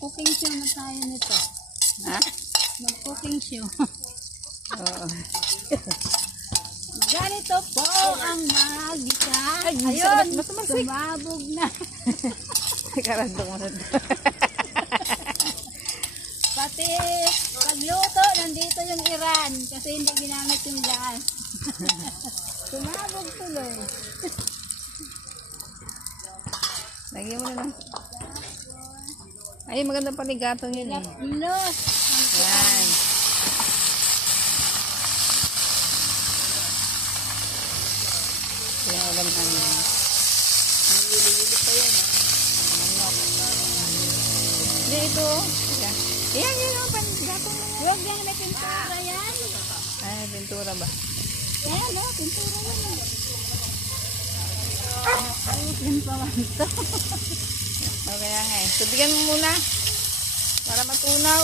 Mag-cooking show na tayo nito. Ha? Mag-cooking show. Oo. Ganito po ang magisa. Ayun, sumabog na. Karandong mo na. Pati pagluto, nandito yung Iran kasi hindi ginamit yung gas. Sumabog tuloy. Lagyan mo na lang. Ay, magandang panigatong yun eh. Los. Yan. Yan, alam namin. Ang wili-wili pa yan. Manok. Hindi, ito. Yan. Yan, yan ang panigatong mo yan. Huwag yan, may pintura yan. Ay, pintura ba? Ayan o, pintura yan. Ayusin pa man ito. O, kaya nga eh. So, bigyan mo muna. Para matunaw.